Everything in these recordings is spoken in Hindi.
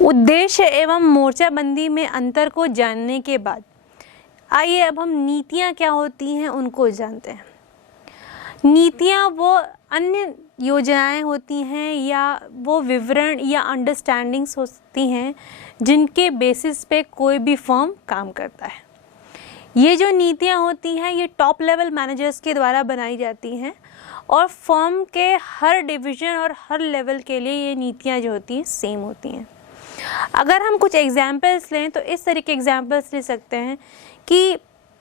उद्देश्य एवं मोर्चाबंदी में अंतर को जानने के बाद आइए अब हम नीतियाँ क्या होती हैं उनको जानते हैं। नीतियाँ वो अन्य योजनाएं होती हैं या वो विवरण या अंडरस्टैंडिंग्स होती हैं जिनके बेसिस पे कोई भी फर्म काम करता है। ये जो नीतियाँ होती हैं ये टॉप लेवल मैनेजर्स के द्वारा बनाई जाती हैं और फर्म के हर डिवीज़न और हर लेवल के लिए ये नीतियाँ जो होती हैं सेम होती हैं। अगर हम कुछ एग्जाम्पल्स लें तो इस तरह के एग्जाम्पल्स ले सकते हैं कि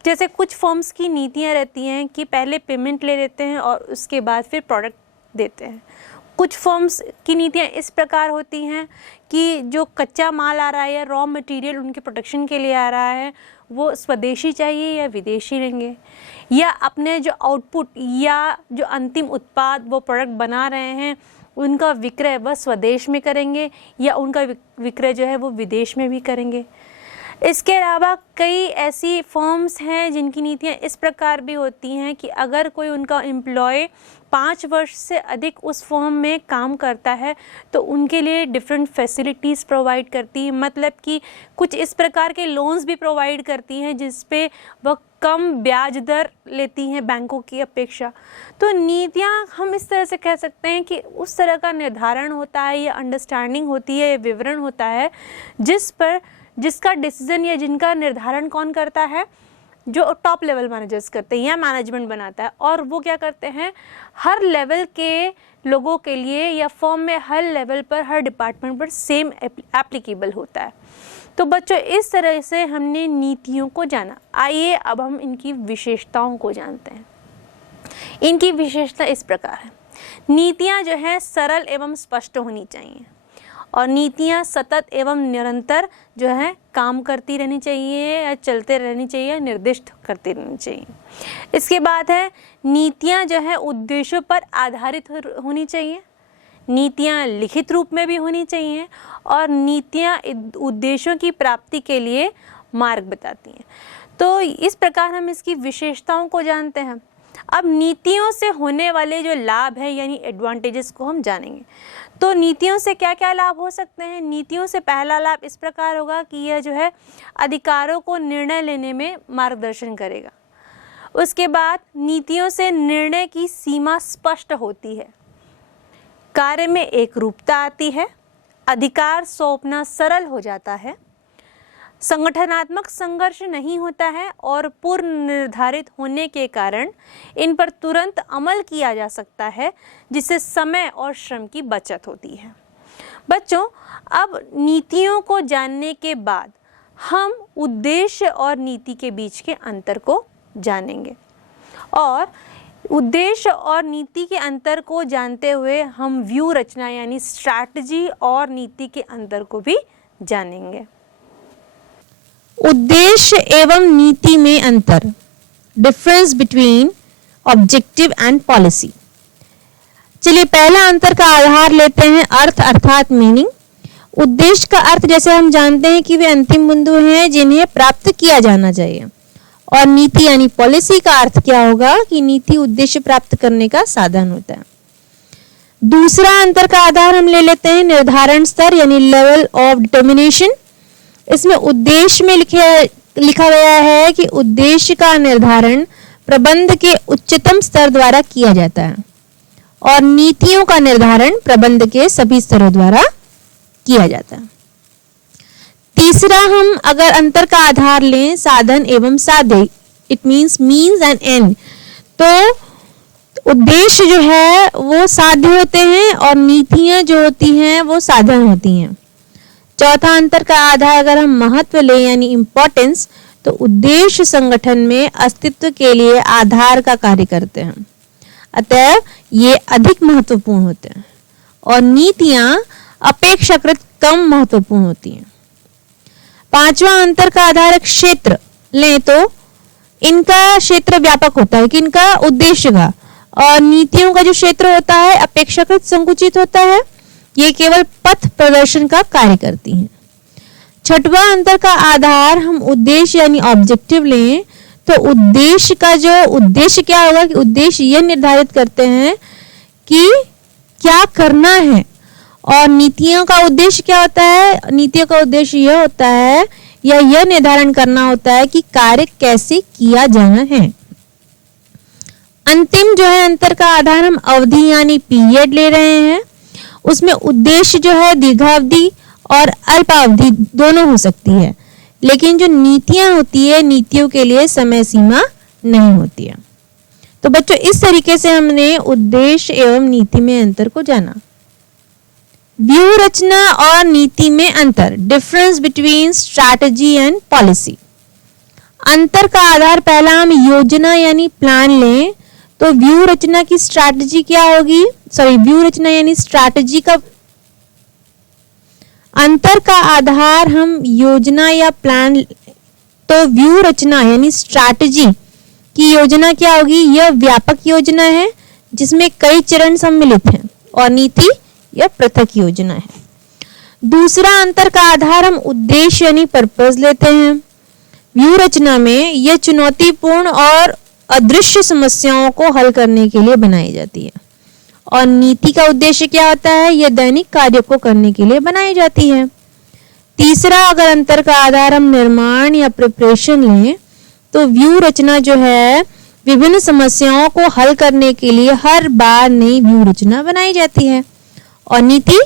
जैसे कुछ फर्म्स की नीतियाँ रहती हैं कि पहले पेमेंट ले लेते हैं और उसके बाद फिर प्रोडक्ट देते हैं। कुछ फर्म्स की नीतियाँ इस प्रकार होती हैं कि जो कच्चा माल आ रहा है या रॉ मटेरियल उनके प्रोडक्शन के लिए आ रहा है वो स्वदेशी चाहिए या विदेशी लेंगे, या अपने जो आउटपुट या जो अंतिम उत्पाद वो प्रोडक्ट बना रहे हैं उनका विक्रय वह स्वदेश में करेंगे या उनका विक्रय जो है वो विदेश में भी करेंगे। इसके अलावा कई ऐसी फर्म्स हैं जिनकी नीतियाँ इस प्रकार भी होती हैं कि अगर कोई उनका एम्प्लॉय 5 वर्ष से अधिक उस फर्म में काम करता है तो उनके लिए डिफरेंट फैसिलिटीज़ प्रोवाइड करती है, मतलब कि कुछ इस प्रकार के लोन्स भी प्रोवाइड करती हैं जिस पे वह कम ब्याज दर लेती हैं बैंकों की अपेक्षा। तो नीतियाँ हम इस तरह से कह सकते हैं कि उस तरह का निर्धारण होता है या अंडरस्टैंडिंग होती है या विवरण होता है जिसका डिसीजन या जिनका निर्धारण कौन करता है, जो टॉप लेवल मैनेजर्स करते हैं या मैनेजमेंट बनाता है। और वो क्या करते हैं, हर लेवल के लोगों के लिए या फर्म में हर लेवल पर हर डिपार्टमेंट पर सेम एप्लीकेबल होता है। तो बच्चों इस तरह से हमने नीतियों को जाना। आइए अब हम इनकी विशेषताओं को जानते हैं। इनकी विशेषता इस प्रकार है। नीतियाँ जो है सरल एवं स्पष्ट होनी चाहिए और नीतियाँ सतत एवं निरंतर जो है काम करती रहनी चाहिए या चलते रहनी चाहिए या निर्दिष्ट करती रहनी चाहिए। इसके बाद है नीतियाँ जो है उद्देश्यों पर आधारित होनी चाहिए, नीतियाँ लिखित रूप में भी होनी चाहिए और नीतियाँ उद्देश्यों की प्राप्ति के लिए मार्ग बताती हैं। तो इस प्रकार हम इसकी विशेषताओं को जानते हैं। अब नीतियों से होने वाले जो लाभ है यानी एडवांटेजेस को हम जानेंगे। तो नीतियों से क्या क्या लाभ हो सकते हैं। नीतियों से पहला लाभ इस प्रकार होगा कि यह जो है अधिकारों को निर्णय लेने में मार्गदर्शन करेगा। उसके बाद नीतियों से निर्णय की सीमा स्पष्ट होती है, कार्य में एक रूपता आती है, अधिकार सौंपना सरल हो जाता है, संगठनात्मक संघर्ष नहीं होता है और पूर्व निर्धारित होने के कारण इन पर तुरंत अमल किया जा सकता है जिससे समय और श्रम की बचत होती है। बच्चों अब नीतियों को जानने के बाद हम उद्देश्य और नीति के बीच के अंतर को जानेंगे और उद्देश्य और नीति के अंतर को जानते हुए हम व्यू रचना यानी स्ट्रैटेजी और नीति के अंतर को भी जानेंगे। उद्देश्य एवं नीति में अंतर, difference between objective and policy. चलिए पहला अंतर का आधार लेते हैं, अर्थ अर्थात मीनिंग। उद्देश्य का अर्थ जैसे हम जानते हैं कि वे अंतिम बिंदु हैं जिन्हें प्राप्त किया जाना चाहिए, और नीति यानी पॉलिसी का अर्थ क्या होगा कि नीति उद्देश्य प्राप्त करने का साधन होता है। दूसरा अंतर का आधार हम ले लेते हैं निर्धारण स्तर यानी लेवल ऑफ डिटर्मिनेशन। इसमें उद्देश्य में लिखा गया है कि उद्देश्य का निर्धारण प्रबंध के उच्चतम स्तर द्वारा किया जाता है और नीतियों का निर्धारण प्रबंध के सभी स्तरों द्वारा किया जाता है। तीसरा हम अगर अंतर का आधार लें साधन एवं साध्य, इट मीन्स एंड एंड, तो उद्देश्य जो है वो साध्य होते हैं और नीतियां जो होती हैं वो साधन होती हैं। चौथा अंतर का आधार अगर हम महत्व लें यानी इम्पोर्टेंस, तो उद्देश्य संगठन में अस्तित्व के लिए आधार का कार्य करते हैं, अतः ये अधिक महत्वपूर्ण होते हैं और नीतियां अपेक्षाकृत कम महत्वपूर्ण होती हैं। पांचवा अंतर का आधार क्षेत्र लें तो इनका क्षेत्र व्यापक होता है कि इनका उद्देश्य का, और नीतियों का जो क्षेत्र होता है अपेक्षाकृत संकुचित होता है, ये केवल पथ प्रदर्शन का कार्य करती हैं। छठवां अंतर का आधार हम उद्देश्य यानी ऑब्जेक्टिव लें तो उद्देश्य का जो उद्देश्य क्या होगा कि उद्देश्य यह निर्धारित करते हैं कि क्या करना है और नीतियों का उद्देश्य क्या होता है? नीतियों का उद्देश्य यह होता है या यह निर्धारण करना होता है कि कार्य कैसे किया जाना है। अंतिम जो है अंतर का आधार हम अवधि यानी पीरियड ले रहे हैं। उसमें उद्देश्य जो है दीर्घावधि और अल्पावधि दोनों हो सकती है, लेकिन जो नीतियां होती है नीतियों के लिए समय सीमा नहीं होती है। तो बच्चों इस तरीके से हमने उद्देश्य एवं नीति में अंतर को जाना। व्यूह रचना और नीति में अंतर, difference between strategy and policy. अंतर का आधार पहला हम योजना यानी प्लान लें तो व्यूह रचना की स्ट्रैटेजी क्या होगी? व्यूह रचना यानी स्ट्रैटेजी का अंतर का आधार हम योजना या प्लान, तो व्यूह रचना यानी स्ट्रैटेजी की योजना क्या होगी? यह व्यापक योजना है जिसमें कई चरण सम्मिलित हैं, और नीति यह पृथक योजना है। दूसरा अंतर का आधार हम उद्देश्य यानी पर्पस लेते हैं। व्यूह रचना में यह चुनौतीपूर्ण और अदृश्य समस्याओं को हल करने के लिए बनाई जाती है, और नीति का उद्देश्य क्या होता है? यह दैनिक कार्यों को करने के लिए बनाई जाती है। तीसरा अगर अंतर का आधार हम निर्माण या प्रिपरेशन लें तो व्यूह रचना जो है विभिन्न समस्याओं को हल करने के लिए हर बार नई व्यूह रचना बनाई जाती है, और नीति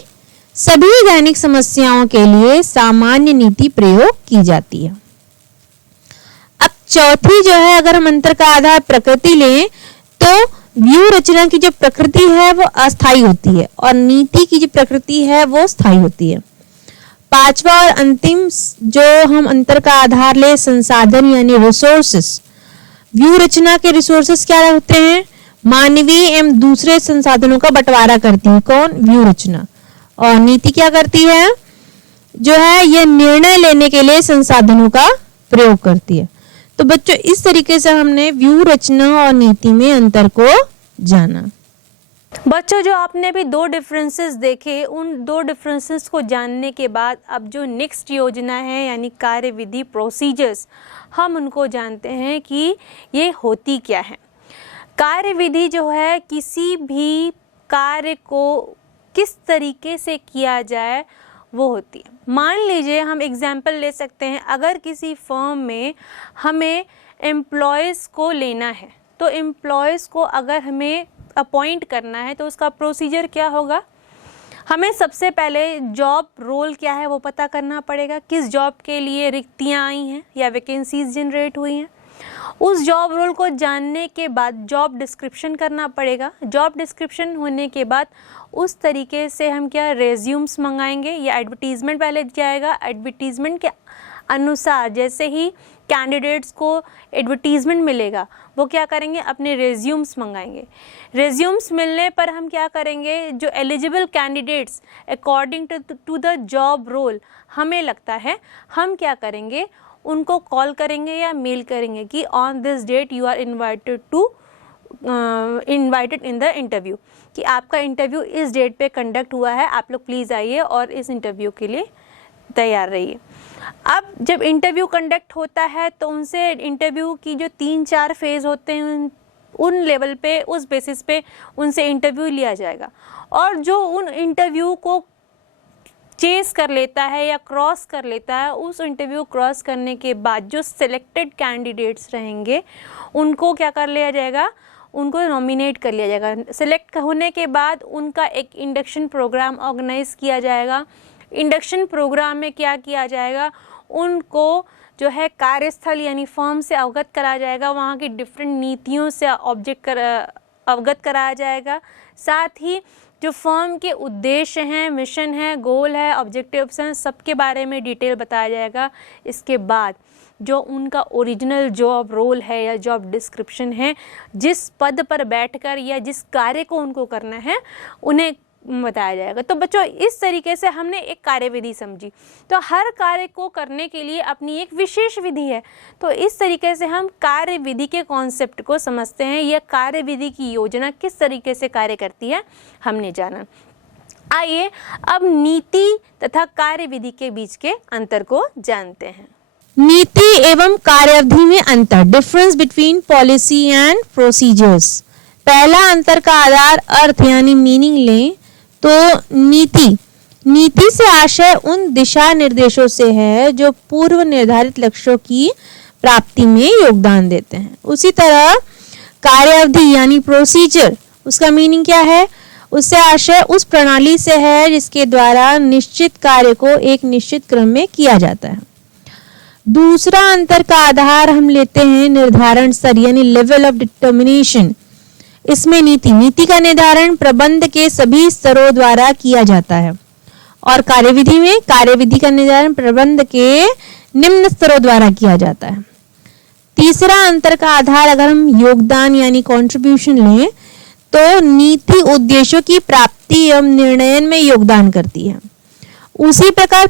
सभी दैनिक समस्याओं के लिए सामान्य नीति प्रयोग की जाती है। अब चौथी जो है अगर हम अंतर का आधार प्रकृति लें तो व्यूह रचना की जो प्रकृति है वो अस्थायी होती है, और नीति की जो प्रकृति है वो स्थायी होती है। पांचवा और अंतिम जो हम अंतर का आधार ले संसाधन यानी रिसोर्सेस। व्यूह रचना के रिसोर्सेस क्या होते हैं? मानवीय एवं दूसरे संसाधनों का बंटवारा करती है कौन? व्यूह रचना। और नीति क्या करती है? जो है यह निर्णय लेने के लिए संसाधनों का प्रयोग करती है। तो बच्चों इस तरीके से हमने व्यूह रचना और नीति में अंतर को जाना। बच्चों जो आपने भी दो डिफरेंसेस देखे, उन दो डिफरेंसेस को जानने के बाद अब जो नेक्स्ट योजना है यानी कार्यविधि प्रोसीजर्स, हम उनको जानते हैं कि ये होती क्या है। कार्यविधि जो है किसी भी कार्य को किस तरीके से किया जाए वो होती है। मान लीजिए हम एग्जाम्पल ले सकते हैं, अगर किसी फर्म में हमें एम्प्लॉयज़ को लेना है तो एम्प्लॉयज़ को अगर हमें अपॉइंट करना है तो उसका प्रोसीजर क्या होगा? हमें सबसे पहले जॉब रोल क्या है वो पता करना पड़ेगा, किस जॉब के लिए रिक्तियाँ आई हैं या वैकेंसीज जनरेट हुई हैं। उस जॉब रोल को जानने के बाद जॉब डिस्क्रिप्शन करना पड़ेगा। जॉब डिस्क्रिप्शन होने के बाद उस तरीके से हम क्या रेज्यूम्स मंगाएंगे या एडवर्टीज़मेंट पहले जाएगा। एडवर्टीज़मेंट के अनुसार जैसे ही कैंडिडेट्स को एडवर्टीज़मेंट मिलेगा वो क्या करेंगे? अपने रेज्यूम्स मंगाएंगे। रेज्यूम्स मिलने पर हम क्या करेंगे? जो eligible candidates according to the job role हमें लगता है, हम क्या करेंगे? उनको कॉल करेंगे या मेल करेंगे कि on this date you are invited in the interview, कि आपका इंटरव्यू इस डेट पे कंडक्ट हुआ है, आप लोग प्लीज़ आइए और इस इंटरव्यू के लिए तैयार रहिए। अब जब इंटरव्यू कंडक्ट होता है तो उनसे इंटरव्यू की जो 3-4 फेज़ होते हैं उन लेवल पे, उस बेसिस पे उनसे इंटरव्यू लिया जाएगा, और जो उन इंटरव्यू को चेस कर लेता है या क्रॉस कर लेता है, उस इंटरव्यू क्रॉस करने के बाद जो सिलेक्टेड कैंडिडेट्स रहेंगे उनको क्या कर लिया जाएगा? उनको नॉमिनेट कर लिया जाएगा। सिलेक्ट होने के बाद उनका एक इंडक्शन प्रोग्राम ऑर्गेनाइज किया जाएगा। इंडक्शन प्रोग्राम में क्या किया जाएगा? उनको जो है कार्यस्थल यानी फर्म से अवगत कराया जाएगा, वहाँ की डिफरेंट नीतियों से अवगत कराया जाएगा। साथ ही जो फर्म के उद्देश्य हैं, मिशन है, गोल है, ऑब्जेक्टिव्स हैं, सबके बारे में डिटेल बताया जाएगा। इसके बाद जो उनका ओरिजिनल जॉब रोल है या जॉब डिस्क्रिप्शन है, जिस पद पर बैठकर या जिस कार्य को उनको करना है उन्हें बताया जाएगा। तो बच्चों इस तरीके से हमने एक कार्यविधि समझी। तो हर कार्य को करने के लिए अपनी एक विशेष विधि है। तो इस तरीके से हम कार्यविधि के कॉन्सेप्ट को समझते हैं। यह कार्यविधि की योजना किस तरीके से कार्य करती है हमने जाना। आइए अब नीति तथा कार्यविधि के बीच के अंतर को जानते हैं। नीति एवं कार्यावधि में अंतर, difference between policy and procedures. पहला अंतर का आधार अर्थ यानी मीनिंग लें तो नीति नीति से आशय उन दिशा निर्देशों से है जो पूर्व निर्धारित लक्ष्यों की प्राप्ति में योगदान देते हैं। उसी तरह कार्यावधि यानी प्रोसीजर, उसका मीनिंग क्या है? उससे आशय उस प्रणाली से है जिसके द्वारा निश्चित कार्य को एक निश्चित क्रम में किया जाता है। दूसरा अंतर का आधार हम लेते हैं निर्धारण स्तर यानी लेवल ऑफ डिटर्मिनेशन। इसमें नीति का निर्धारण प्रबंध के सभी स्तरों द्वारा किया जाता है और कार्यविधि का निर्धारण प्रबंध के निम्न स्तरों द्वारा किया जाता है। तीसरा अंतर का आधार अगर हम योगदान यानी कंट्रीब्यूशन लें तो नीति उद्देश्यों की प्राप्ति एवं निर्णयन में योगदान करती है। उसी प्रकार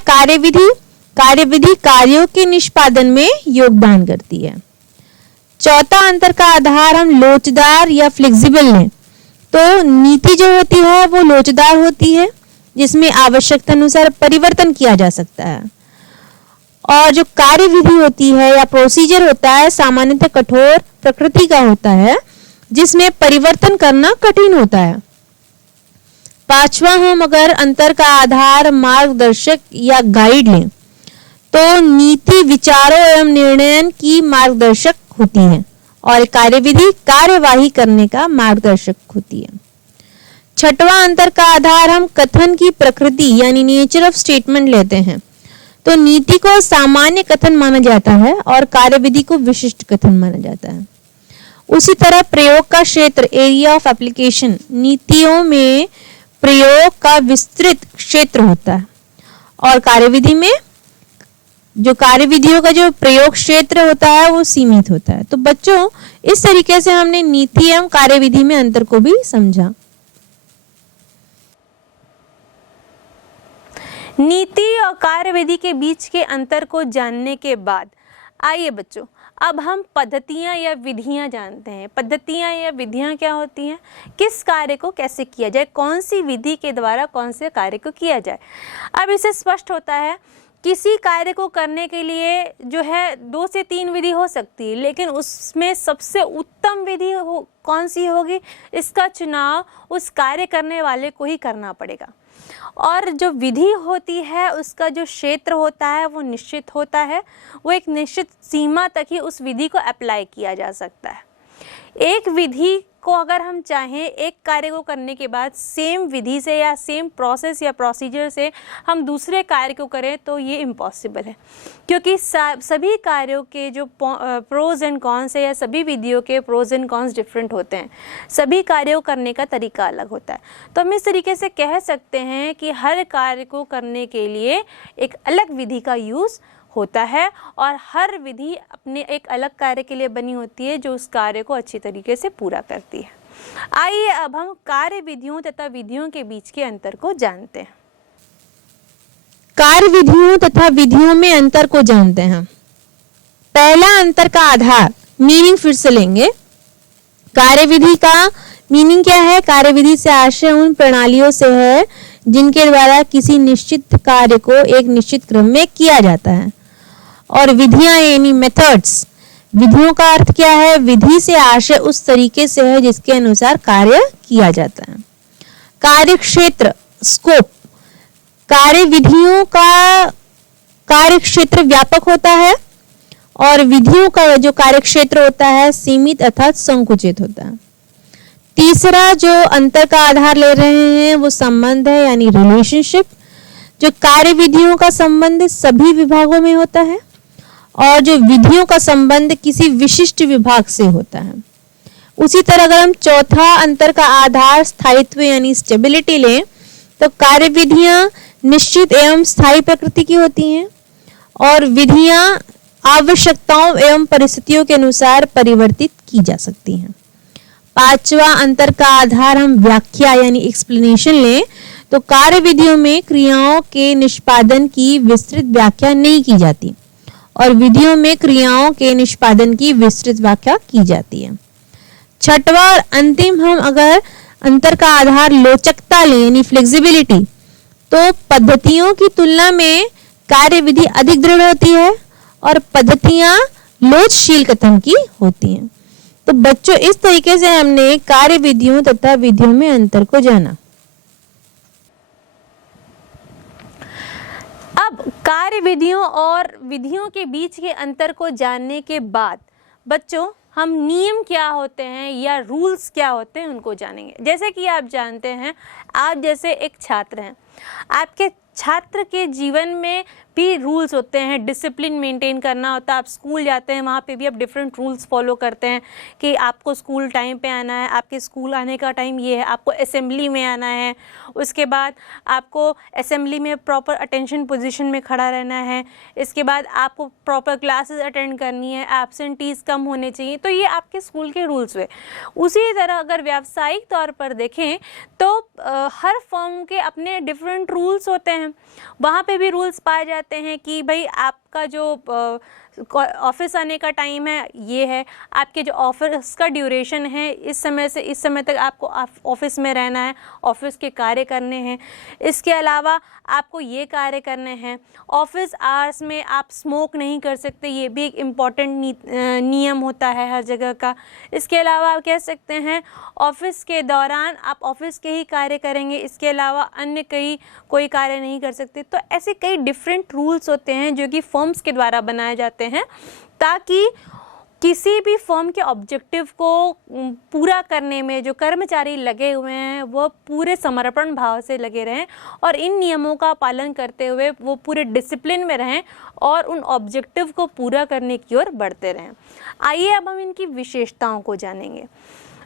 कार्यविधि कार्यों के निष्पादन में योगदान करती है। चौथा अंतर का आधार हम लोचदार या फ्लेक्सिबल लें तो नीति जो होती है वो लोचदार होती है जिसमें आवश्यकता अनुसार परिवर्तन किया जा सकता है, और जो कार्यविधि होती है या प्रोसीजर होता है सामान्यतः कठोर प्रकृति का होता है जिसमें परिवर्तन करना कठिन होता है। पांचवा हम अगर अंतर का आधार मार्गदर्शक या गाइड लें तो नीति विचारों एवं निर्णयन की मार्गदर्शक होती है और कार्यविधि कार्यवाही करने का मार्गदर्शक होती है। छठवां अंतर का आधार हम कथन की प्रकृति यानी नेचर ऑफ स्टेटमेंट लेते हैं तो नीति को सामान्य कथन माना जाता है और कार्यविधि को विशिष्ट कथन माना जाता है। उसी तरह प्रयोग का क्षेत्र एरिया ऑफ एप्लीकेशन, नीतियों में प्रयोग का विस्तृत क्षेत्र होता है और कार्यविधि में जो कार्यविधियों का जो प्रयोग क्षेत्र होता है वो सीमित होता है। तो बच्चों इस तरीके से हमने नीति एवं कार्यविधि में अंतर को भी समझा। नीति और कार्यविधि के बीच के अंतर को जानने के बाद आइए बच्चों अब हम पद्धतियां या विधियां जानते हैं। पद्धतियां या विधियां क्या होती हैं? किस कार्य को कैसे किया जाए, कौन सी विधि के द्वारा कौन से कार्य को किया जाए। अब इससे स्पष्ट होता है किसी कार्य को करने के लिए जो है 2 से 3 विधि हो सकती है, लेकिन उसमें सबसे उत्तम विधि कौन सी होगी, इसका चुनाव उस कार्य करने वाले को ही करना पड़ेगा। और जो विधि होती है उसका जो क्षेत्र होता है वो निश्चित होता है, वो एक निश्चित सीमा तक ही उस विधि को अप्लाई किया जा सकता है। एक विधि को अगर हम चाहें एक कार्य को करने के बाद सेम विधि से या सेम प्रोसेस या प्रोसीजर से हम दूसरे कार्य को करें तो ये इम्पॉसिबल है, क्योंकि सभी कार्यों के जो प्रोज एंड कॉन्स है या सभी विधियों के प्रोज एंड कॉन्स डिफरेंट होते हैं, सभी कार्यों को करने का तरीका अलग होता है। तो हम इस तरीके से कह सकते हैं कि हर कार्य को करने के लिए एक अलग विधि का यूज़ होता है और हर विधि अपने एक अलग कार्य के लिए बनी होती है जो उस कार्य को अच्छी तरीके से पूरा करती है। आइए अब हम कार्य विधियों तथा विधियों के बीच के अंतर को जानते हैं। कार्य विधियों तथा विधियों में अंतर को जानते हैं। पहला अंतर का आधार मीनिंग फिर से लेंगे। कार्यविधि का मीनिंग क्या है? कार्यविधि से आशय उन प्रणालियों से है जिनके द्वारा किसी निश्चित कार्य को एक निश्चित क्रम में किया जाता है। और विधियां यानी मेथड्स, विधियों का अर्थ क्या है? विधि से आशय उस तरीके से है जिसके अनुसार कार्य किया जाता है। कार्य क्षेत्र स्कोप, कार्य विधियों का कार्य क्षेत्र व्यापक होता है और विधियों का जो कार्य क्षेत्र होता है सीमित अर्थात संकुचित होता है। तीसरा जो अंतर का आधार ले रहे हैं वो संबंध है यानी रिलेशनशिप। जो कार्य विधियों का संबंध सभी विभागों में होता है और जो विधियों का संबंध किसी विशिष्ट विभाग से होता है। उसी तरह अगर हम चौथा अंतर का आधार स्थायित्व यानी स्टेबिलिटी लें तो कार्य विधियां निश्चित एवं स्थायी प्रकृति की होती हैं और विधियां आवश्यकताओं एवं परिस्थितियों के अनुसार परिवर्तित की जा सकती हैं। पांचवा अंतर का आधार हम व्याख्या यानी एक्सप्लेनेशन लें तो कार्य विधियों में क्रियाओं के निष्पादन की विस्तृत व्याख्या नहीं की जाती और विधियों में क्रियाओं के निष्पादन की विस्तृत व्याख्या की जाती है। छठवां और अंतिम हम अगर अंतर का आधार लोचकता लें यानी फ्लेक्सिबिलिटी तो पद्धतियों की तुलना में कार्य विधि अधिक दृढ़ होती है और पद्धतियां लोचशील कथन की होती हैं। तो बच्चों इस तरीके से हमने कार्य विधियों तथा विधियों में अंतर को जाना। कार्य विधियों और विधियों के बीच के अंतर को जानने के बाद बच्चों हम नियम क्या होते हैं या रूल्स क्या होते हैं उनको जानेंगे। जैसे कि आप जानते हैं, आप जैसे एक छात्र हैं, आपके छात्र के जीवन में भी रूल्स होते हैं, डिसिप्लिन मेंटेन करना होता है। आप स्कूल जाते हैं, वहाँ पे भी आप डिफरेंट रूल्स फॉलो करते हैं कि आपको स्कूल टाइम पे आना है, आपके स्कूल आने का टाइम ये है, आपको असेंबली में आना है, उसके बाद आपको असेंबली में प्रॉपर अटेंशन पोजीशन में खड़ा रहना है, इसके बाद आपको प्रॉपर क्लासेस अटेंड करनी है, एब्सेंटीज़ कम होने चाहिए। तो ये आपके स्कूल के रूल्स हुए। उसी तरह अगर व्यावसायिक तौर पर देखें तो हर फर्म के अपने डिफरेंट रूल्स होते हैं। वहाँ पे भी रूल्स पाए जाते हैं कि भाई आपका जो ऑफिस आने का टाइम है ये है, आपके जो ऑफिस का ड्यूरेशन है इस समय से इस समय तक आपको ऑफिस में रहना है, ऑफिस के कार्य करने हैं, इसके अलावा आपको ये कार्य करने हैं। ऑफिस आवर्स में आप स्मोक नहीं कर सकते, ये भी एक इम्पॉर्टेंट नियम होता है हर जगह का। इसके अलावा आप कह सकते हैं ऑफिस के दौरान आप ऑफिस के ही कार्य करेंगे, इसके अलावा अन्य कोई कार्य नहीं कर सकते। तो ऐसे कई डिफरेंट रूल्स होते हैं जो कि फर्म्स के द्वारा बनाए जाते हैं ताकि किसी भी फर्म के ऑब्जेक्टिव को पूरा करने में जो कर्मचारी लगे हुए हैं वो पूरे समर्पण भाव से लगे रहें और इन नियमों का पालन करते हुए वो पूरे डिसिप्लिन में रहें और उन ऑब्जेक्टिव को पूरा करने की ओर बढ़ते रहें। आइए अब हम इनकी विशेषताओं को जानेंगे।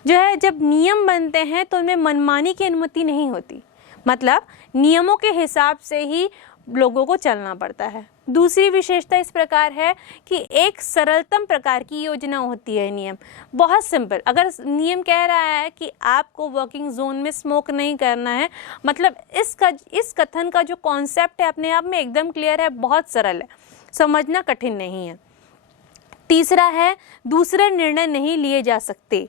जो है, जब नियम बनते हैं तो उनमें मनमानी की अनुमति नहीं होती, मतलब नियमों के हिसाब से ही लोगों को चलना पड़ता है। दूसरी विशेषता इस प्रकार है कि एक सरलतम प्रकार की योजना होती है। नियम बहुत सिंपल, अगर नियम कह रहा है कि आपको वर्किंग जोन में स्मोक नहीं करना है, मतलब इस कथन का जो कॉन्सेप्ट है अपने आप में एकदम क्लियर है, बहुत सरल है, समझना कठिन नहीं है। तीसरा है दूसरे निर्णय नहीं लिए जा सकते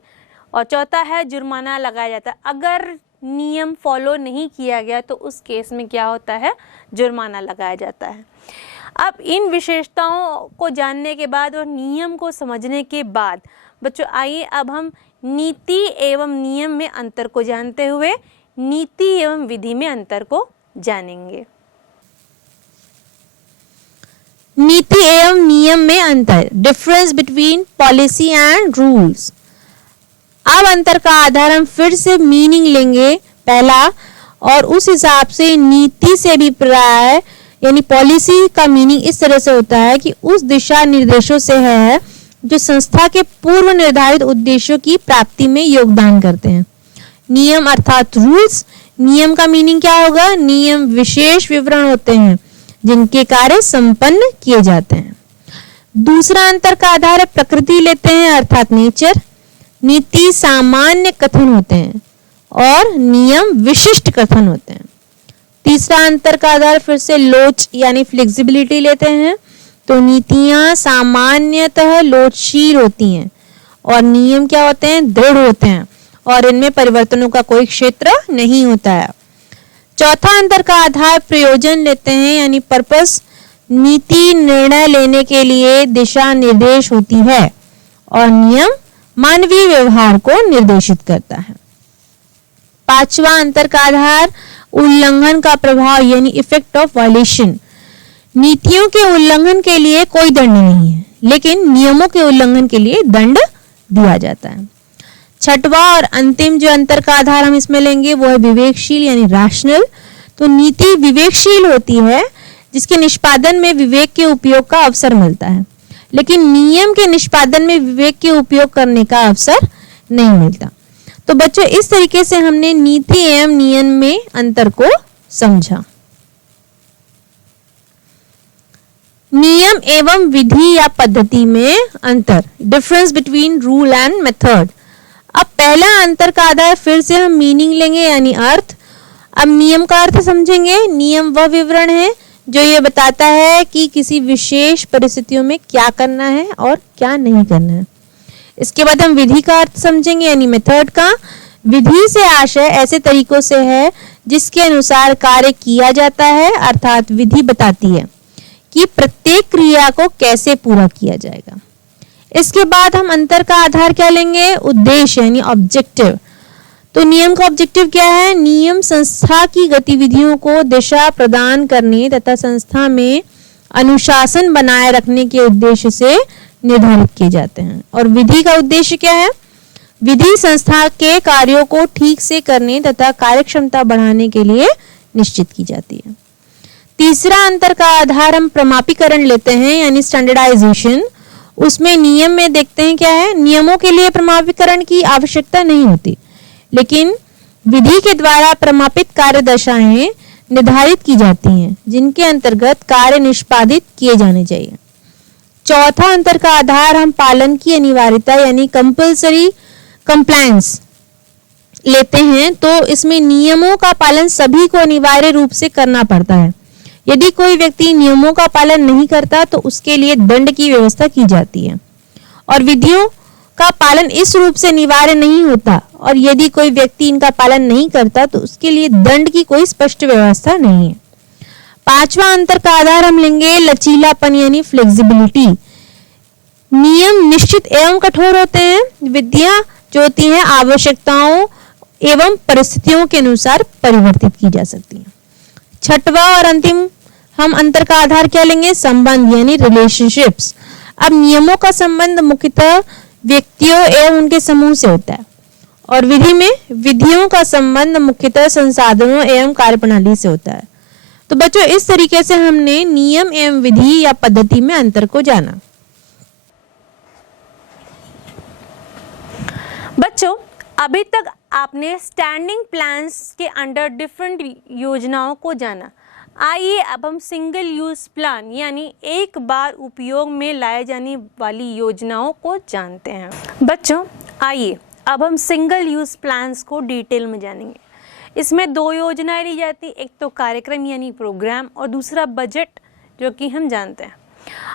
और चौथा है जुर्माना लगाया जाता है। अगर नियम फॉलो नहीं किया गया तो उस केस में क्या होता है, जुर्माना लगाया जाता है। अब इन विशेषताओं को जानने के बाद और नियम को समझने के बाद बच्चों आइए अब हम नीति एवं नियम में अंतर को जानते हुए नीति एवं विधि में अंतर को जानेंगे। नीति एवं नियम में अंतर, difference between policy and rules. अब अंतर का आधार हम फिर से मीनिंग लेंगे पहला, और उस हिसाब से नीति से भी प्राय यानी पॉलिसी का मीनिंग इस तरह से होता है कि उस दिशा निर्देशों से है जो संस्था के पूर्व निर्धारित उद्देश्यों की प्राप्ति में योगदान करते हैं। नियम अर्थात रूल्स, नियम का मीनिंग क्या होगा, नियम विशेष विवरण होते हैं जिनके कार्य संपन्न किए जाते हैं। दूसरा अंतर का आधार है प्रकृति लेते हैं अर्थात नेचर। नीति सामान्य कथन होते हैं और नियम विशिष्ट कथन होते हैं। तीसरा अंतर का आधार फिर से लोच यानी फ्लेक्सिबिलिटी लेते हैं, तो नीतियां सामान्यतः लोचशील होती हैं और नियम क्या होते हैं, दृढ़ होते हैं और इनमें परिवर्तनों का कोई क्षेत्र नहीं होता है। चौथा अंतर का आधार प्रयोजन लेते हैं यानी पर्पस। नीति निर्णय लेने के लिए दिशा निर्देश होती है और नियम मानवीय व्यवहार को निर्देशित करता है। पांचवा अंतर का आधार उल्लंघन का प्रभाव यानी इफेक्ट ऑफ वायलेशन। नीतियों के उल्लंघन के लिए कोई दंड नहीं है, लेकिन नियमों के उल्लंघन के लिए दंड दिया जाता है। छठवां और अंतिम जो अंतर का आधार हम इसमें लेंगे वो है विवेकशील यानी रैशनल। तो नीति विवेकशील होती है जिसके निष्पादन में विवेक के उपयोग का अवसर मिलता है, लेकिन नियम के निष्पादन में विवेक के उपयोग करने का अवसर नहीं मिलता। तो बच्चों इस तरीके से हमने नीति एवं नियम में अंतर को समझा। नियम एवं विधि या पद्धति में अंतर, difference between rule and method. अब पहला अंतर का आधार फिर से हम मीनिंग लेंगे यानी अर्थ। अब नियम का अर्थ समझेंगे। नियम वह विवरण है जो ये बताता है कि किसी विशेष परिस्थितियों में क्या करना है और क्या नहीं करना है। इसके बाद हम विधि का अर्थ समझेंगे यानी मेथड का। विधि से आशय ऐसे तरीकों से है जिसके अनुसार कार्य किया जाता है, अर्थात विधि बताती है कि प्रत्येक क्रिया को कैसे पूरा किया जाएगा। इसके बाद हम अंतर का आधार क्या लेंगे, उद्देश्य यानी ऑब्जेक्टिव। तो नियम का ऑब्जेक्टिव क्या है? नियम संस्था की गतिविधियों को दिशा प्रदान करने तथा संस्था में अनुशासन बनाए रखने के उद्देश्य से निर्धारित किए जाते हैं। और विधि का उद्देश्य क्या है? विधि संस्था के कार्यों को ठीक से करने तथा कार्यक्षमता बढ़ाने के लिए निश्चित की जाती है। तीसरा अंतर का आधार हम प्रमापीकरण लेते हैं, यानी स्टैंडर्डाइजेशन। उसमें नियम में देखते हैं क्या है? नियमों के लिए प्रमापीकरण की आवश्यकता नहीं होती, लेकिन विधि के द्वारा प्रमापित कार्य दशाएं निर्धारित की जाती हैं जिनके अंतर्गत कार्य निष्पादित किए जाने चाहिए। चौथा अंतर का आधार हम पालन की अनिवार्यता यानी कंपल्सरी कंप्लायंस लेते हैं। तो इसमें नियमों का पालन सभी को अनिवार्य रूप से करना पड़ता है। यदि कोई व्यक्ति नियमों का पालन नहीं करता तो उसके लिए दंड की व्यवस्था की जाती है, और विधियों का पालन इस रूप से अनिवार्य नहीं होता, और यदि कोई व्यक्ति इनका पालन नहीं करता तो उसके लिए दंड की कोई स्पष्ट व्यवस्था नहीं है। पांचवा अंतर का आधार हम लेंगे लचीलापन यानी फ्लेक्सिबिलिटी। नियम निश्चित एवं कठोर होते हैं, विधियां जो होती हैं आवश्यकताओं एवं परिस्थितियों के अनुसार परिवर्तित की जा सकती हैं। छठवां और अंतिम हम अंतर का आधार क्या लेंगे? संबंध यानी रिलेशनशिप्स। अब नियमों का संबंध मुख्यतः व्यक्तियों एवं उनके समूह से होता है, और विधि में विधियों का संबंध मुख्यतः संसाधनों एवं कार्यप्रणाली से होता है। तो बच्चों, इस तरीके से हमने नियम एवं विधि या पद्धति में अंतर को जाना। बच्चों, अभी तक आपने स्टैंडिंग प्लान्स के अंडर डिफरेंट योजनाओं को जाना। आइए अब हम सिंगल यूज प्लान यानी एक बार उपयोग में लाए जाने वाली योजनाओं को जानते हैं। बच्चों, आइए अब हम सिंगल यूज प्लान्स को डिटेल में जानेंगे। इसमें दो योजनाएं ली जाती, एक तो कार्यक्रम यानी प्रोग्राम, और दूसरा बजट, जो कि हम जानते हैं।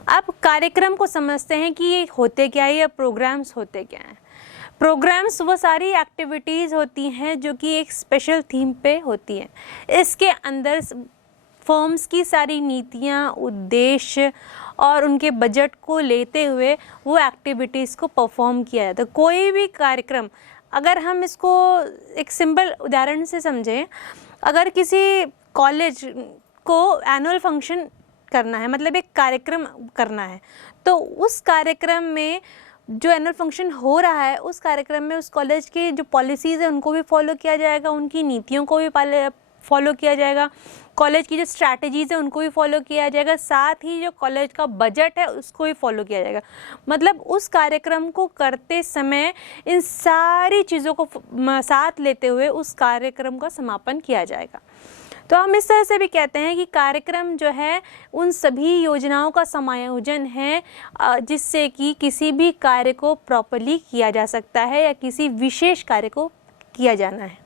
अब कार्यक्रम को समझते हैं कि ये होते क्या है या प्रोग्राम्स होते क्या हैं। प्रोग्राम्स वो सारी एक्टिविटीज़ होती हैं जो कि एक स्पेशल थीम पे होती हैं। इसके अंदर फर्म्स की सारी नीतियाँ, उद्देश्य और उनके बजट को लेते हुए वो एक्टिविटीज़ को परफॉर्म किया जाता है। कोई भी कार्यक्रम, अगर हम इसको एक सिंपल उदाहरण से समझें, अगर किसी कॉलेज को एनुअल फंक्शन करना है, मतलब एक कार्यक्रम करना है, तो उस कार्यक्रम में जो एनुअल फंक्शन हो रहा है उस कार्यक्रम में उस कॉलेज की जो पॉलिसीज़ है उनको भी फॉलो किया जाएगा, उनकी नीतियों को भी फॉलो किया जाएगा, कॉलेज की जो स्ट्रैटेजीज़ है उनको भी फॉलो किया जाएगा, साथ ही जो कॉलेज का बजट है उसको भी फॉलो किया जाएगा। मतलब उस कार्यक्रम को करते समय इन सारी चीज़ों को साथ लेते हुए उस कार्यक्रम का समापन किया जाएगा। तो हम इस तरह से भी कहते हैं कि कार्यक्रम जो है उन सभी योजनाओं का समायोजन है जिससे कि किसी भी कार्य को प्रॉपर्ली किया जा सकता है या किसी विशेष कार्य को किया जाना है।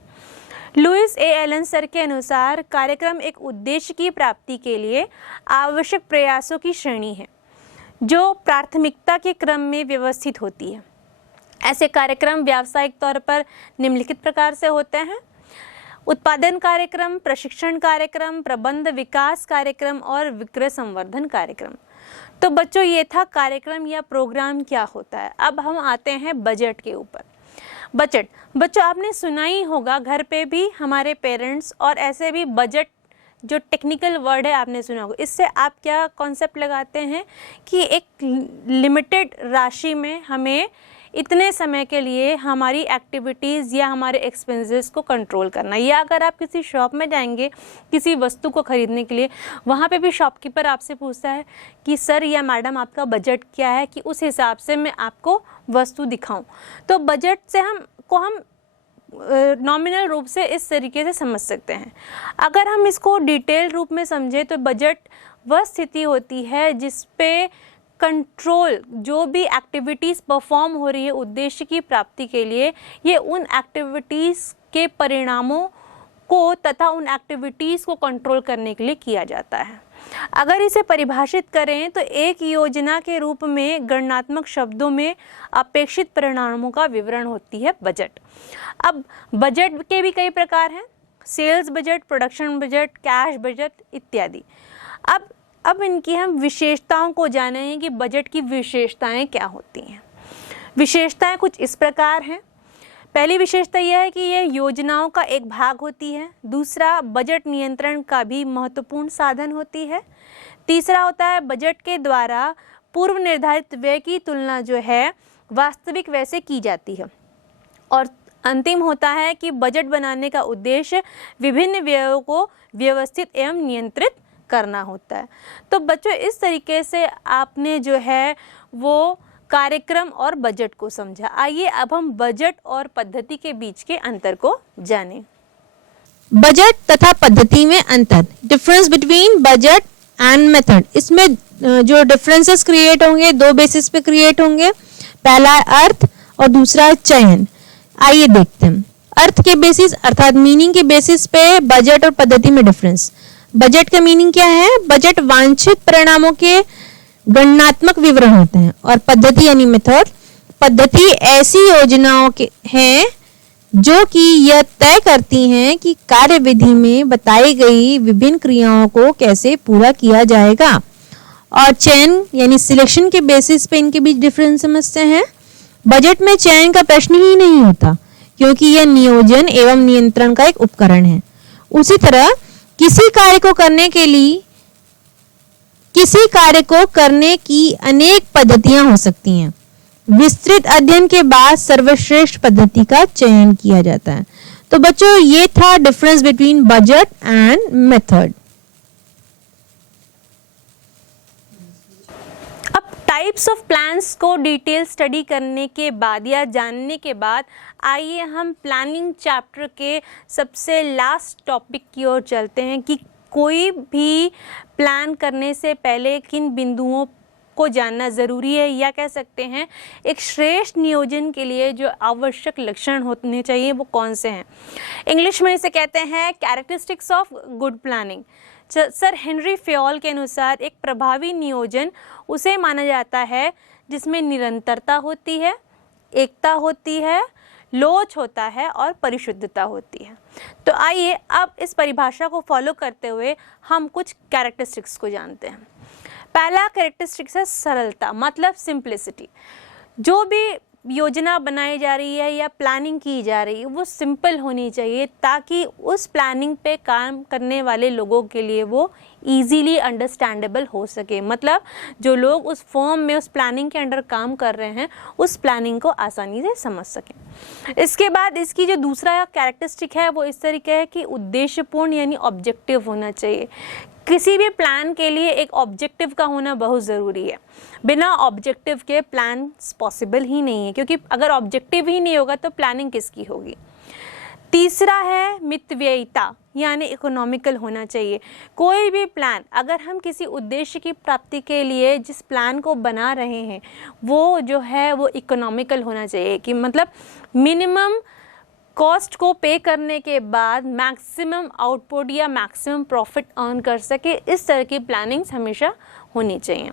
लुइस ए एलन सर के अनुसार कार्यक्रम एक उद्देश्य की प्राप्ति के लिए आवश्यक प्रयासों की श्रेणी है जो प्राथमिकता के क्रम में व्यवस्थित होती है। ऐसे कार्यक्रम व्यावसायिक तौर पर निम्नलिखित प्रकार से होते हैं: उत्पादन कार्यक्रम, प्रशिक्षण कार्यक्रम, प्रबंध विकास कार्यक्रम और विक्रय संवर्धन कार्यक्रम। तो बच्चों, ये था कार्यक्रम या प्रोग्राम क्या होता है। अब हम आते हैं बजट के ऊपर। बजट, बच्चों आपने सुना ही होगा, घर पे भी हमारे पेरेंट्स और ऐसे भी बजट जो टेक्निकल वर्ड है आपने सुना होगा। इससे आप क्या कॉन्सेप्ट लगाते हैं कि एक लिमिटेड राशि में हमें इतने समय के लिए हमारी एक्टिविटीज़ या हमारे एक्सपेंसेस को कंट्रोल करना। या अगर आप किसी शॉप में जाएंगे किसी वस्तु को ख़रीदने के लिए, वहाँ पे भी शॉपकीपर आपसे पूछता है कि सर या मैडम आपका बजट क्या है, कि उस हिसाब से मैं आपको वस्तु दिखाऊं। तो बजट से हम नॉमिनल रूप से इस तरीके से समझ सकते हैं। अगर हम इसको डिटेल रूप में समझें तो बजट वह स्थिति होती है जिस पे कंट्रोल, जो भी एक्टिविटीज़ परफॉर्म हो रही है उद्देश्य की प्राप्ति के लिए, ये उन एक्टिविटीज़ के परिणामों को तथा उन एक्टिविटीज़ को कंट्रोल करने के लिए किया जाता है। अगर इसे परिभाषित करें तो एक योजना के रूप में गणनात्मक शब्दों में अपेक्षित परिणामों का विवरण होती है बजट। अब बजट के भी कई प्रकार हैं: sales budget, production budget, cash budget इत्यादि। अब इनकी हम विशेषताओं को जानेंगे कि बजट की विशेषताएं क्या होती हैं। विशेषताएं कुछ इस प्रकार हैं। पहली विशेषता यह है कि ये योजनाओं का एक भाग होती है। दूसरा, बजट नियंत्रण का भी महत्वपूर्ण साधन होती है। तीसरा होता है बजट के द्वारा पूर्व निर्धारित व्यय की तुलना जो है वास्तविक व्यय से की जाती है। और अंतिम होता है कि बजट बनाने का उद्देश्य विभिन्न व्ययों को व्यवस्थित एवं नियंत्रित करना होता है। तो बच्चों, इस तरीके से आपने जो है वो कार्यक्रम और बजट को समझा। आइए अब हम बजट और पद्धति के बीच के अंतर को जानें। बजट तथा पद्धति में अंतर, difference between budget and method. इसमें जो डिफरेंसेस क्रिएट होंगे दो बेसिस पे क्रिएट होंगे। पहला है अर्थ और दूसरा है चयन। आइए देखते हैं। अर्थ के बेसिस अर्थात मीनिंग के बेसिस पे बजट और पद्धति में डिफरेंस। बजट का मीनिंग क्या है? बजट वांछित परिणामों के गणनात्मक विवरण होते हैं। और पद्धति यानी मेथड, पद्धति ऐसी योजनाओं के हैं जो कि यह तय करती हैं कि कार्यविधि में बताई गई विभिन्न क्रियाओं को कैसे पूरा किया जाएगा। और चयन यानी सिलेक्शन के बेसिस पे इनके बीच डिफरेंस समझते हैं। बजट में चयन का प्रश्न ही नहीं होता क्योंकि यह नियोजन एवं नियंत्रण का एक उपकरण है। उसी तरह किसी कार्य को करने की अनेक पद्धतियां हो सकती हैं। विस्तृत अध्ययन के बाद सर्वश्रेष्ठ पद्धति का चयन किया जाता है। तो बच्चों, ये था difference between budget and method. अब टाइप्स ऑफ प्लान्स को डिटेल स्टडी करने के बाद या जानने के बाद आइए हम प्लानिंग चैप्टर के सबसे लास्ट टॉपिक की ओर चलते हैं कि कोई भी प्लान करने से पहले किन बिंदुओं को जानना ज़रूरी है, या कह सकते हैं एक श्रेष्ठ नियोजन के लिए जो आवश्यक लक्षण होने चाहिए वो कौन से हैं। इंग्लिश में इसे कहते हैं characteristics of good planning. Sir Henry Fayol के अनुसार एक प्रभावी नियोजन उसे माना जाता है जिसमें निरंतरता होती है, एकता होती है, लोच होता है और परिशुद्धता होती है। तो आइए अब इस परिभाषा को फॉलो करते हुए हम कुछ कैरेक्टरिस्टिक्स को जानते हैं। पहला कैरेक्टरिस्टिक्स है सरलता, मतलब सिंप्लिसिटी। जो भी योजना बनाई जा रही है या प्लानिंग की जा रही है वो सिंपल होनी चाहिए ताकि उस प्लानिंग पे काम करने वाले लोगों के लिए वो इजीली अंडरस्टैंडेबल हो सके। मतलब जो लोग उस फॉर्म में उस प्लानिंग के अंडर काम कर रहे हैं उस प्लानिंग को आसानी से समझ सकें। इसके बाद इसकी जो दूसरा कैरेक्टरिस्टिक है वो इस तरीके है कि उद्देश्यपूर्ण यानी ऑब्जेक्टिव होना चाहिए। किसी भी प्लान के लिए एक ऑब्जेक्टिव का होना बहुत ज़रूरी है। बिना ऑब्जेक्टिव के प्लान्स पॉसिबल ही नहीं है, क्योंकि अगर ऑब्जेक्टिव ही नहीं होगा तो प्लानिंग किसकी होगी। तीसरा है मितव्ययिता यानी इकोनॉमिकल होना चाहिए। कोई भी प्लान अगर हम किसी उद्देश्य की प्राप्ति के लिए जिस प्लान को बना रहे हैं वो जो है वो इकोनॉमिकल होना चाहिए, कि मतलब मिनिमम कॉस्ट को पे करने के बाद मैक्सिमम आउटपुट या मैक्सिमम प्रॉफिट अर्न कर सके। इस तरह की प्लानिंग्स हमेशा होनी चाहिए।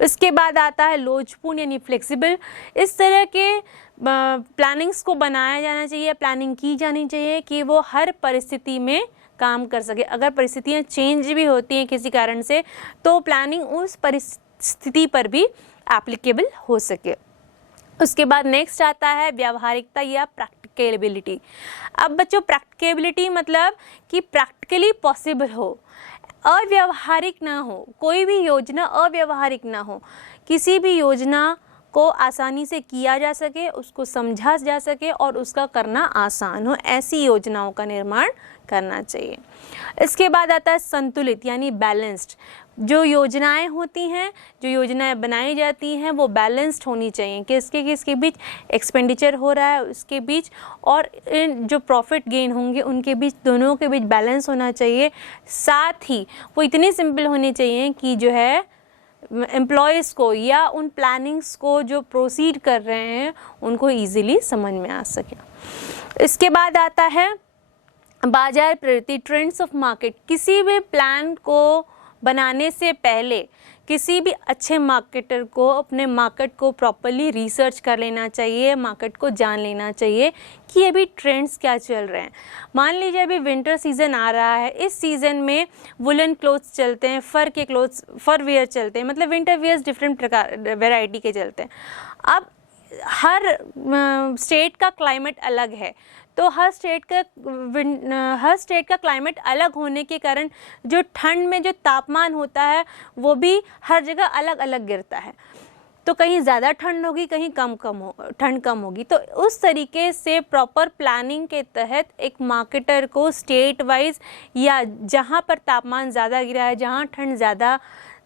इसके बाद आता है लोचपूर्ण यानी फ्लेक्सिबल। इस तरह के प्लानिंग्स को बनाया जाना चाहिए, प्लानिंग की जानी चाहिए कि वो हर परिस्थिति में काम कर सके। अगर परिस्थितियाँ चेंज भी होती हैं किसी कारण से तो प्लानिंग उस परिस्थिति पर भी एप्लीकेबल हो सके। उसके बाद नेक्स्ट आता है व्यावहारिकता या प्रैक्टिकेबिलिटी। अब बच्चों, प्रैक्टिकेबिलिटी मतलब कि प्रैक्टिकली पॉसिबल हो, अव्यावहारिक ना हो। कोई भी योजना अव्यावहारिक ना हो। किसी भी योजना को आसानी से किया जा सके, उसको समझा जा सके और उसका करना आसान हो, ऐसी योजनाओं का निर्माण करना चाहिए। इसके बाद आता है संतुलित यानी बैलेंस्ड। जो योजनाएं होती हैं, जो योजनाएं बनाई जाती हैं वो बैलेंस्ड होनी चाहिए। किसके बीच एक्सपेंडिचर हो रहा है उसके बीच और जो प्रॉफिट गेन होंगे उनके बीच, दोनों के बीच बैलेंस होना चाहिए। साथ ही वो इतनी सिंपल होनी चाहिए कि जो है एम्प्लॉयज़ को या उन प्लानिंग्स को जो प्रोसीड कर रहे हैं उनको ईजिली समझ में आ सके। इसके बाद आता है बाजार प्रवृत्ति, ट्रेंड्स ऑफ मार्केट। किसी भी प्लान को बनाने से पहले किसी भी अच्छे मार्केटर को अपने मार्केट को प्रॉपर्ली रिसर्च कर लेना चाहिए, मार्केट को जान लेना चाहिए कि अभी ट्रेंड्स क्या चल रहे हैं। मान लीजिए अभी विंटर सीज़न आ रहा है, इस सीज़न में वुलन क्लोथ्स चलते हैं, फर वेयर चलते हैं, मतलब विंटर वेयर्स डिफरेंट प्रकार वैरायटी के चलते हैं। अब हर स्टेट का क्लाइमेट अलग है, तो हर स्टेट का क्लाइमेट अलग होने के कारण जो ठंड में जो तापमान होता है वो भी हर जगह अलग अलग गिरता है। तो कहीं ज़्यादा ठंड होगी, कहीं ठंड कम होगी। तो उस तरीके से प्रॉपर प्लानिंग के तहत एक मार्केटर को स्टेट वाइज या जहाँ पर तापमान ज़्यादा गिरा है, जहाँ ठंड ज़्यादा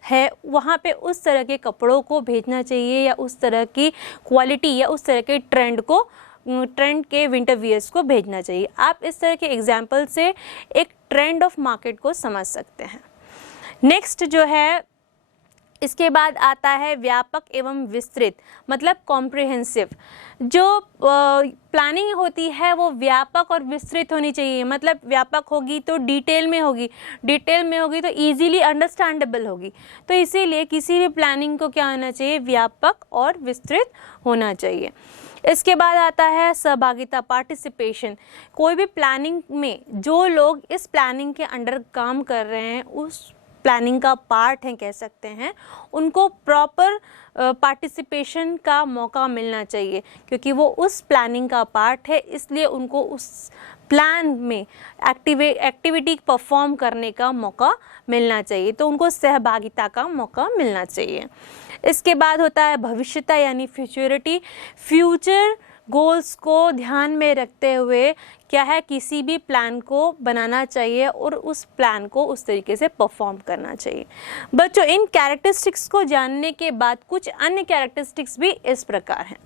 है, वहाँ पे उस तरह के कपड़ों को भेजना चाहिए या उस तरह की क्वालिटी या उस तरह के ट्रेंड के विंटर वियर्स को भेजना चाहिए। आप इस तरह के एग्जाम्पल से एक ट्रेंड ऑफ मार्केट को समझ सकते हैं। नेक्स्ट जो है, इसके बाद आता है व्यापक एवं विस्तृत, मतलब कॉम्प्रिहेंसिव। जो प्लानिंग होती है वो व्यापक और विस्तृत होनी चाहिए। मतलब व्यापक होगी तो डिटेल में होगी तो इजीली अंडरस्टैंडेबल होगी। तो इसीलिए किसी भी प्लानिंग को क्या होना चाहिए, व्यापक और विस्तृत होना चाहिए। इसके बाद आता है सहभागिता, पार्टिसिपेशन। कोई भी प्लानिंग में जो लोग इस प्लानिंग के अंडर काम कर रहे हैं, उस प्लानिंग का पार्ट हैं कह सकते हैं, उनको प्रॉपर पार्टिसिपेशन का मौका मिलना चाहिए, क्योंकि वो उस प्लानिंग का पार्ट है, इसलिए उनको उस प्लान में एक्टिविटी परफॉर्म करने का मौका मिलना चाहिए। तो उनको सहभागिता का मौका मिलना चाहिए। इसके बाद होता है भविष्यता यानी फ्यूचरिटी। फ्यूचर गोल्स को ध्यान में रखते हुए क्या है, किसी भी प्लान को बनाना चाहिए और उस प्लान को उस तरीके से परफॉर्म करना चाहिए। बच्चों, इन कैरेक्टरिस्टिक्स को जानने के बाद कुछ अन्य कैरेक्टरिस्टिक्स भी इस प्रकार हैं।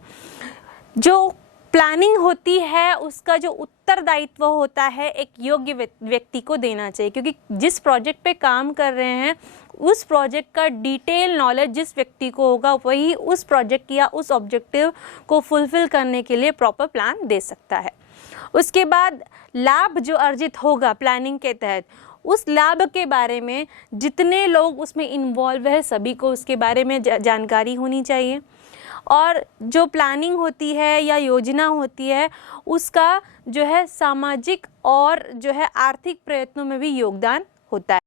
जो प्लानिंग होती है उसका जो उत्तरदायित्व होता है एक योग्य व्यक्ति को देना चाहिए, क्योंकि जिस प्रोजेक्ट पे काम कर रहे हैं उस प्रोजेक्ट का डिटेल नॉलेज जिस व्यक्ति को होगा वही उस प्रोजेक्ट या उस ऑब्जेक्टिव को फुलफिल करने के लिए प्रॉपर प्लान दे सकता है। उसके बाद लाभ जो अर्जित होगा प्लानिंग के तहत, उस लाभ के बारे में जितने लोग उसमें इन्वॉल्व है सभी को उसके बारे में जानकारी होनी चाहिए। और जो प्लानिंग होती है या योजना होती है उसका जो है सामाजिक और जो है आर्थिक प्रयत्नों में भी योगदान होता है।